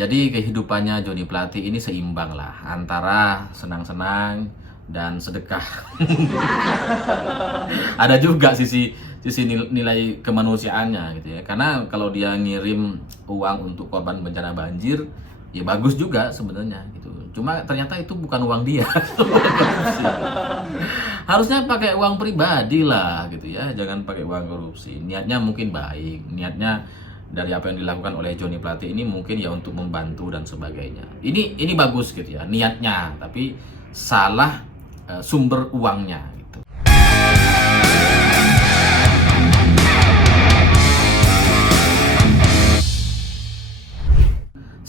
Jadi kehidupannya Jony Plate ini seimbang lah antara senang-senang dan sedekah. Ada juga sisi nilai kemanusiaannya gitu ya. Karena kalau dia ngirim uang untuk korban bencana banjir, ya bagus juga sebenarnya gitu. Cuma ternyata itu bukan uang dia. Harusnya pakai uang pribadi lah gitu ya, jangan pakai uang korupsi. Niatnya mungkin baik, niatnya dari apa yang dilakukan oleh Jony Plate ini mungkin ya untuk membantu dan sebagainya. Ini bagus gitu ya niatnya, tapi salah sumber uangnya gitu.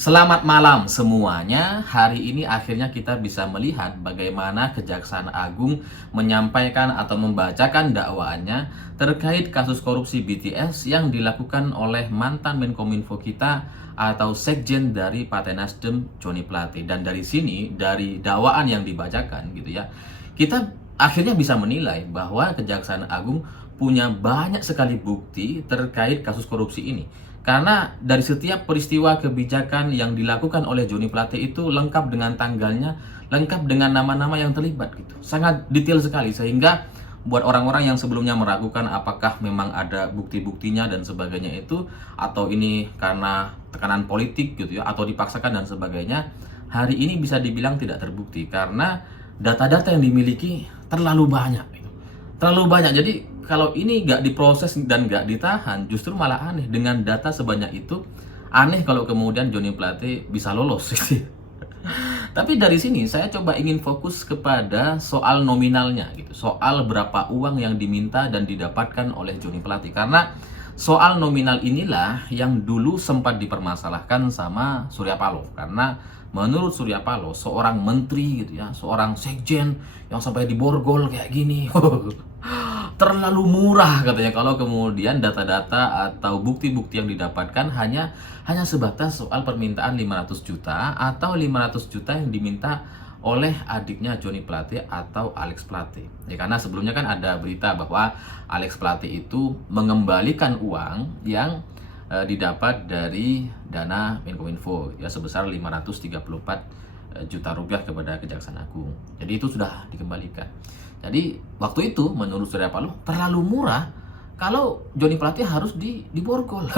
Selamat malam semuanya. Hari ini akhirnya kita bisa melihat bagaimana Kejaksaan Agung menyampaikan atau membacakan dakwaannya terkait kasus korupsi BTS yang dilakukan oleh mantan Menkominfo kita atau Sekjen dari Partai Nasdem, Jony Plate. Dan dari sini, dari dakwaan yang dibacakan gitu ya, kita akhirnya bisa menilai bahwa Kejaksaan Agung punya banyak sekali bukti terkait kasus korupsi ini. Karena dari setiap peristiwa kebijakan yang dilakukan oleh Jony Plate itu lengkap dengan tanggalnya, lengkap dengan nama-nama yang terlibat gitu. Sangat detail sekali sehingga buat orang-orang yang sebelumnya meragukan apakah memang ada bukti-buktinya dan sebagainya itu, atau ini karena tekanan politik gitu ya, atau dipaksakan dan sebagainya, hari ini bisa dibilang tidak terbukti karena data-data yang dimiliki terlalu banyak gitu. Terlalu banyak. Jadi kalau ini nggak diproses dan nggak ditahan, justru malah aneh. Dengan data sebanyak itu, aneh kalau kemudian Jony Plate bisa lolos. Tapi dari sini saya coba ingin fokus kepada soal nominalnya gitu, soal berapa uang yang diminta dan didapatkan oleh Jony Plate. Karena soal nominal inilah yang dulu sempat dipermasalahkan sama Surya Paloh. Karena menurut Surya Paloh, seorang menteri gitu ya, seorang sekjen yang sampai diborgol kayak gini, terlalu murah katanya kalau kemudian data-data atau bukti-bukti yang didapatkan hanya sebatas soal permintaan 500 juta atau 500 juta yang diminta oleh adiknya Jony Plate atau Alex Plate. Ya karena sebelumnya kan ada berita bahwa Alex Plate itu mengembalikan uang yang didapat dari dana Menkominfo ya sebesar 534 juta rupiah kepada Kejaksaan Agung. Jadi itu sudah dikembalikan. Jadi waktu itu menurut Surya Paloh terlalu murah kalau Jony Plate harus diborgol.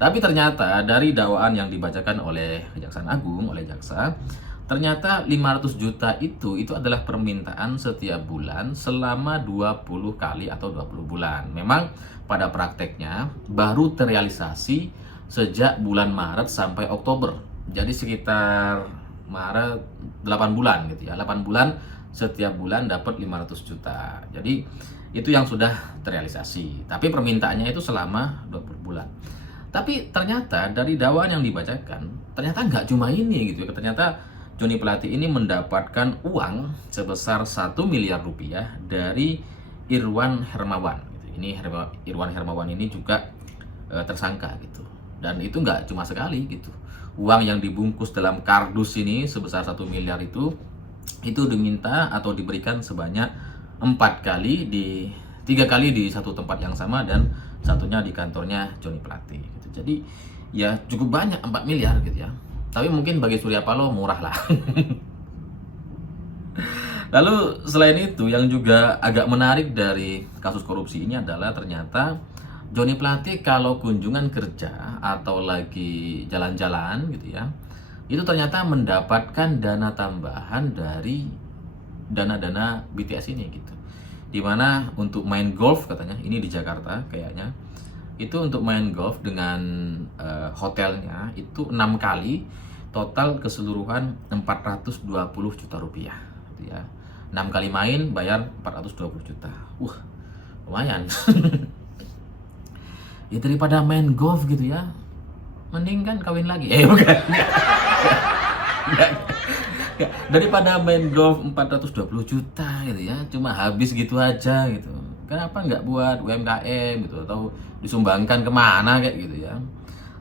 Tapi ternyata dari dakwaan yang dibacakan oleh Kejaksaan Agung, oleh jaksa, ternyata 500 juta itu adalah permintaan setiap bulan selama 20 kali atau 20 bulan. Memang pada prakteknya baru terrealisasi sejak bulan Maret sampai Oktober. Jadi sekitar Maret 8 bulan gitu ya. 8 bulan setiap bulan dapat 500 juta. Jadi itu yang sudah terrealisasi. Tapi permintaannya itu selama 20 bulan. Tapi ternyata dari dakwaan yang dibacakan, ternyata nggak cuma ini gitu ya. Ternyata Jony Plate ini mendapatkan uang sebesar 1 miliar rupiah dari Irwan Hermawan. Gitu. Ini Irwan Hermawan ini juga tersangka gitu. Dan itu nggak cuma sekali gitu. Uang yang dibungkus dalam kardus ini sebesar 1 miliar itu diminta atau diberikan sebanyak 4 kali 3 kali di satu tempat yang sama dan satunya di kantornya Jony Plate gitu. Jadi ya cukup banyak 4 miliar gitu ya. Tapi mungkin bagi Surya Paloh murah lah. Lalu selain itu yang juga agak menarik dari kasus korupsi ini adalah ternyata Jony Plate kalau kunjungan kerja atau lagi jalan-jalan gitu ya, itu ternyata mendapatkan dana tambahan dari dana-dana BTS ini gitu. Dimana untuk main golf katanya, ini di Jakarta kayaknya, itu untuk main golf dengan hotelnya itu 6 kali, total keseluruhan 420 juta rupiah gitu ya. 6 kali main bayar 420 juta. Lumayan. Ya daripada main golf gitu ya, mending kan kawin lagi. Bukan. Daripada main golf 420 juta gitu ya, cuma habis gitu aja gitu. Kenapa nggak buat UMKM gitu atau disumbangkan kemana kayak gitu ya.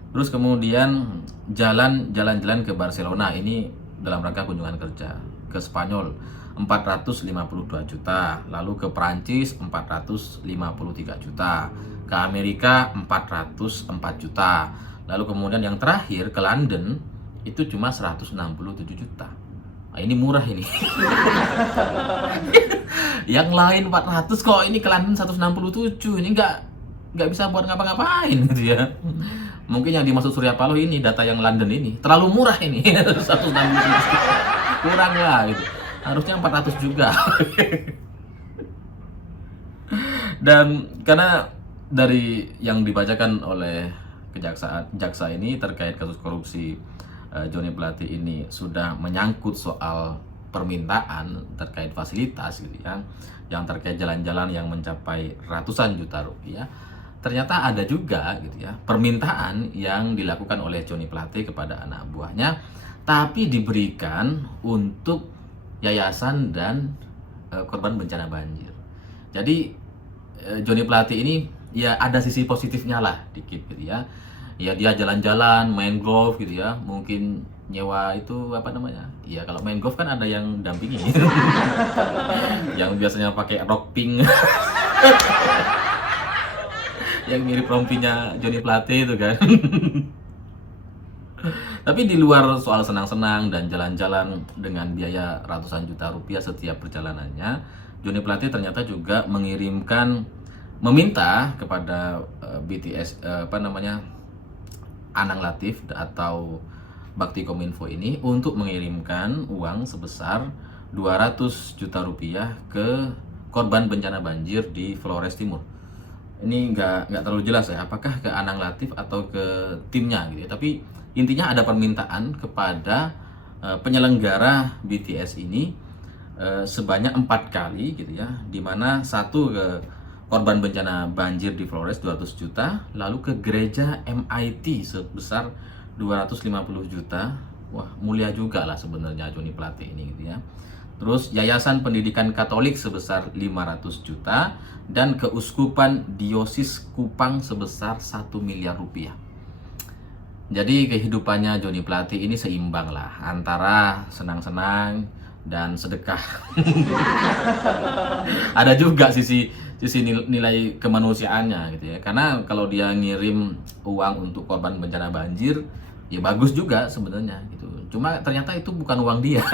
Terus kemudian jalan-jalan ke Barcelona, ini dalam rangka kunjungan kerja. Ke Spanyol 452 juta, lalu ke Prancis 453 juta, ke Amerika 404 juta, Lalu kemudian yang terakhir ke London itu cuma 167 juta. Nah, ini murah ini. Yang lain 400 kok, ini ke London 167. Ini nggak bisa buat ngapa-ngapain gitu ya. Mungkin yang dimaksud Surya Paloh ini data yang London ini terlalu murah ini. 167. Kurang lah gitu. Harusnya 400 juga. Dan karena dari yang dibacakan oleh jaksa ini terkait kasus korupsi Joni Plate ini sudah menyangkut soal permintaan terkait fasilitas gitu ya, yang terkait jalan-jalan yang mencapai ratusan juta rupiah. Ternyata ada juga gitu ya permintaan yang dilakukan oleh Joni Plate kepada anak buahnya, tapi diberikan untuk yayasan dan korban bencana banjir. Jadi Joni Plate ini ya ada sisi positifnya lah dikit gitu ya. Ya dia jalan-jalan, main golf gitu ya. Mungkin nyewa itu apa namanya? Ya kalau main golf kan ada yang dampingi. Yang biasanya pakai rok pink. Yang mirip rompinya Joni Plate itu kan. Tapi di luar soal senang-senang dan jalan-jalan dengan biaya ratusan juta rupiah setiap perjalanannya, Joni Plate ternyata juga meminta kepada BTS Anang Latif atau Bakti Kominfo ini untuk mengirimkan uang sebesar 200 juta rupiah ke korban bencana banjir di Flores Timur. Ini nggak terlalu jelas ya, apakah ke Anang Latif atau ke timnya gitu ya. Tapi intinya ada permintaan kepada penyelenggara BTS ini sebanyak 4 kali gitu ya, dimana satu ke korban bencana banjir di Flores 200 juta, lalu ke gereja MIT sebesar 250 juta. Wah, mulia juga lah sebenarnya Joni Plate ini gitu ya. Terus Yayasan Pendidikan Katolik sebesar 500 juta dan Keuskupan Diosis Kupang sebesar 1 miliar rupiah. Jadi kehidupannya Joni Plate ini seimbang lah antara senang-senang dan sedekah. Ada juga sisi nilai kemanusiaannya gitu ya. Karena kalau dia ngirim uang untuk korban bencana banjir, ya bagus juga sebenarnya gitu. Cuma ternyata itu bukan uang dia.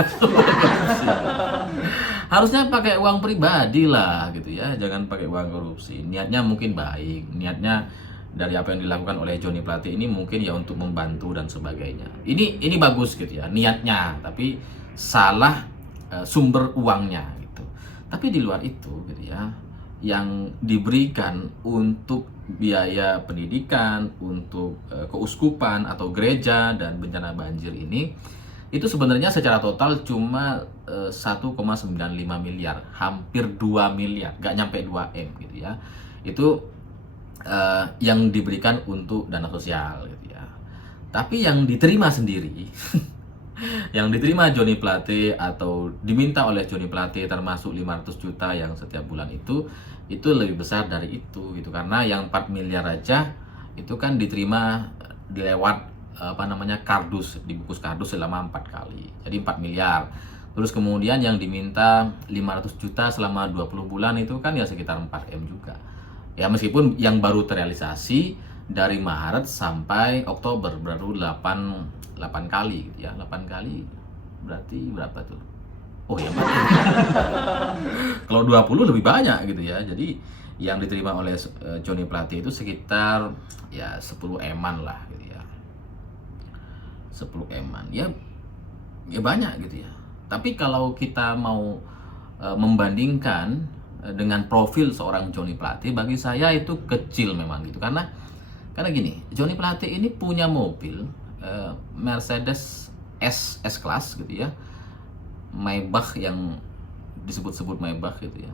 Harusnya pakai uang pribadi lah gitu ya, jangan pakai uang korupsi. Niatnya mungkin baik, niatnya dari apa yang dilakukan oleh Joni Plate ini mungkin ya untuk membantu dan sebagainya. Ini bagus gitu ya niatnya, tapi salah sumber uangnya gitu. Tapi di luar itu gitu ya, yang diberikan untuk biaya pendidikan, untuk keuskupan atau gereja dan bencana banjir ini, itu sebenarnya secara total cuma 1,95 miliar, hampir 2 miliar, nggak nyampe 2 M gitu ya. Itu yang diberikan untuk dana sosial gitu ya. Tapi yang diterima sendiri yang diterima Joni Plate atau diminta oleh Joni Plate termasuk 500 juta yang setiap bulan itu lebih besar dari itu gitu. Karena yang 4 miliar aja itu kan diterima lewat kardus, dibungkus kardus selama 4 kali. Jadi 4 miliar. Terus kemudian yang diminta 500 juta selama 20 bulan itu kan ya sekitar 4 M juga. Ya meskipun yang baru terrealisasi dari Maret sampai Oktober baru 8 kali gitu ya. 8 kali berarti berapa tuh? Oh ya, kalau 20 lebih banyak gitu ya. Jadi yang diterima oleh Joni Plate itu sekitar ya 10 M-an lah gitu ya. 10 M-an. Ya banyak gitu ya. Tapi kalau kita mau membandingkan dengan profil seorang Joni Plate, bagi saya itu kecil memang gitu. Karena gini, Joni Plate ini punya mobil Mercedes S Class gitu ya, Maybach yang disebut-sebut Maybach gitu ya.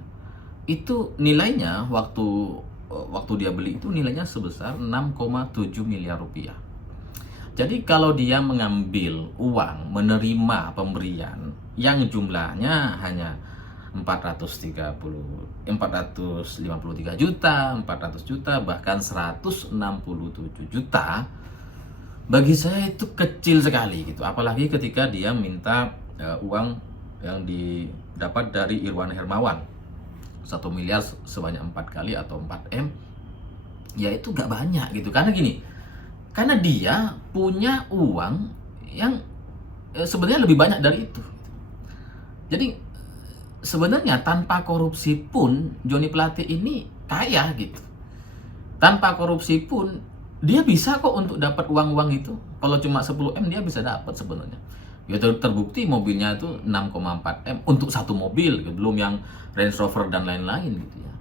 Itu nilainya waktu dia beli itu nilainya sebesar 6,7 miliar rupiah. Jadi kalau dia mengambil uang, menerima pemberian yang jumlahnya hanya 453 juta, 400 juta, bahkan 167 juta, bagi saya itu kecil sekali gitu. Apalagi ketika dia minta uang yang didapat dari Irwan Hermawan 1 miliar sebanyak 4 kali atau 4 M, ya itu gak banyak gitu. Karena gini, Karena dia punya uang yang sebenarnya lebih banyak dari itu. Jadi sebenarnya tanpa korupsi pun Joni Plate ini kaya gitu. Tanpa korupsi pun dia bisa kok untuk dapat uang-uang itu. Kalau cuma 10 M dia bisa dapat sebenarnya. Ya terbukti mobilnya itu 6,4 M untuk satu mobil, gitu. Belum yang Range Rover dan lain-lain gitu ya.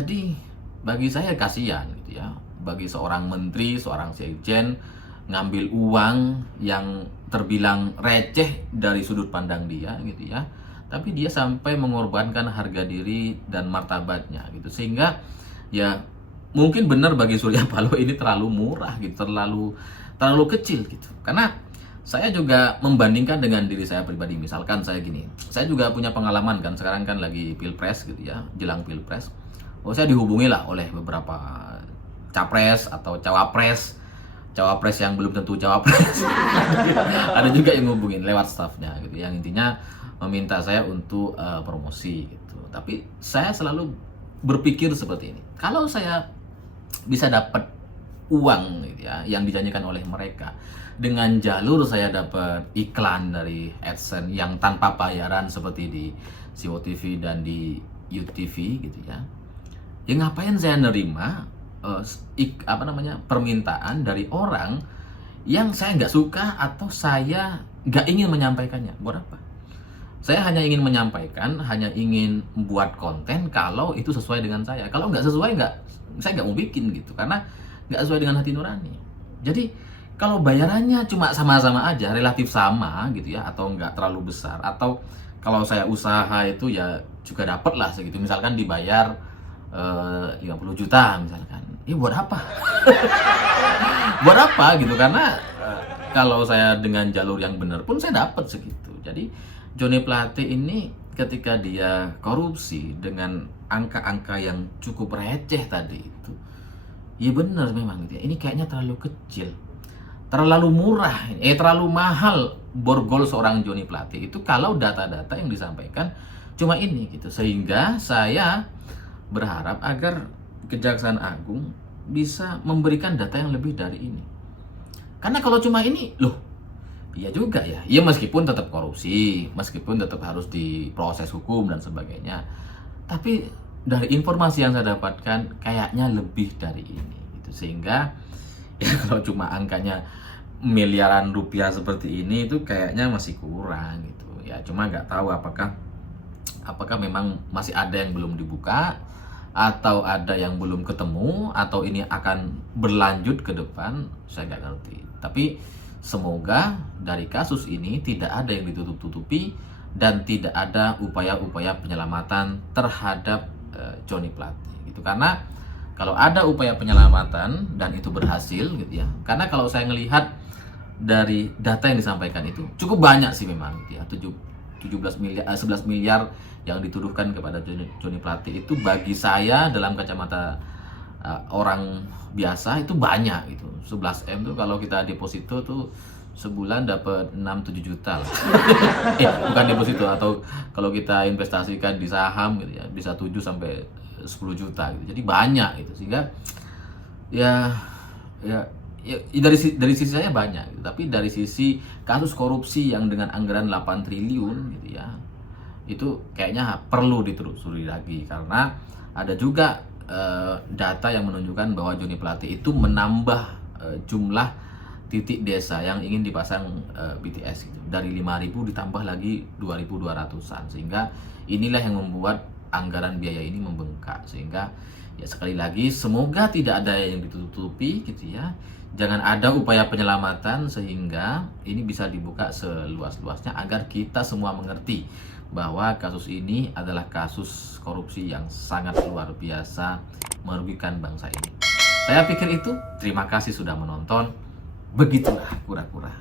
Jadi bagi saya kasihan gitu ya. Bagi seorang menteri, seorang sekjen ngambil uang yang terbilang receh dari sudut pandang dia gitu ya. Tapi dia sampai mengorbankan harga diri dan martabatnya gitu. Sehingga ya mungkin benar bagi Surya Paloh ini terlalu murah gitu, terlalu kecil gitu. Karena saya juga membandingkan dengan diri saya pribadi. Misalkan saya gini, saya juga punya pengalaman kan, sekarang kan lagi pilpres gitu ya, jelang pilpres. Saya dihubungi lah oleh beberapa capres atau cawapres yang belum tentu cawapres. Ada juga yang ngubungin lewat staffnya gitu, yang intinya meminta saya untuk promosi gitu. Tapi saya selalu berpikir seperti ini, kalau saya bisa dapat uang gitu ya, yang dijanjikan oleh mereka, dengan jalur saya dapat iklan dari AdSense yang tanpa bayaran seperti di Siwo TV dan di UTV gitu ya, ya ngapain saya nerima permintaan dari orang yang saya nggak suka atau saya nggak ingin menyampaikannya. Buat apa? Saya hanya ingin menyampaikan, hanya ingin buat konten kalau itu sesuai dengan saya. Kalau nggak sesuai, saya nggak mau bikin gitu, karena nggak sesuai dengan hati nurani. Jadi kalau bayarannya cuma sama-sama aja, relatif sama gitu ya, atau nggak terlalu besar, atau kalau saya usaha itu ya juga dapat lah segitu. Misalkan dibayar 50 juta misalkan, ya buat apa? Buat apa gitu? Karena kalau saya dengan jalur yang benar pun saya dapat segitu. Jadi Joni Plate ini ketika dia korupsi dengan angka-angka yang cukup receh tadi itu, ya benar memang gitu ya, ini kayaknya terlalu kecil, terlalu murah, terlalu mahal borgol seorang Joni Plate itu kalau data-data yang disampaikan cuma ini gitu. Sehingga saya berharap agar Kejaksaan Agung bisa memberikan data yang lebih dari ini. Karena kalau cuma ini, iya juga ya. Ya meskipun tetap korupsi, meskipun tetap harus diproses hukum dan sebagainya. Tapi dari informasi yang saya dapatkan kayaknya lebih dari ini gitu. Sehingga ya kalau cuma angkanya miliaran rupiah seperti ini itu kayaknya masih kurang gitu. Ya cuma nggak tahu apakah memang masih ada yang belum dibuka, atau ada yang belum ketemu, atau ini akan berlanjut ke depan, saya nggak ngerti. Tapi semoga dari kasus ini tidak ada yang ditutup-tutupi dan tidak ada upaya-upaya penyelamatan terhadap Joni Plate gitu. Karena kalau ada upaya penyelamatan dan itu berhasil gitu ya. Karena kalau saya ngelihat dari data yang disampaikan itu cukup banyak sih memang gitu ya. 11 miliar yang dituduhkan kepada Joni Plate itu bagi saya dalam kacamata orang biasa itu banyak gitu. 11 M tuh kalau kita deposito tuh sebulan dapat 6-7 juta lah. Bukan deposito, atau kalau kita investasikan di saham gitu ya bisa 7 sampai 10 juta gitu. Jadi banyak gitu. Sehingga ya dari sisi saya banyak gitu. Tapi dari sisi kasus korupsi yang dengan anggaran 8 triliun gitu ya, itu kayaknya perlu ditelusuri lagi. Karena ada juga data yang menunjukkan bahwa Joni Plate itu menambah jumlah titik desa yang ingin dipasang BTS gitu. Dari 5.000 ditambah lagi 2.200-an. Sehingga inilah yang membuat anggaran biaya ini membengkak. Sehingga ya sekali lagi semoga tidak ada yang ditutupi gitu ya. Jangan ada upaya penyelamatan sehingga ini bisa dibuka seluas-luasnya agar kita semua mengerti bahwa kasus ini adalah kasus korupsi yang sangat luar biasa merugikan bangsa ini. Saya pikir itu. Terima kasih sudah menonton. Begitulah kura-kura.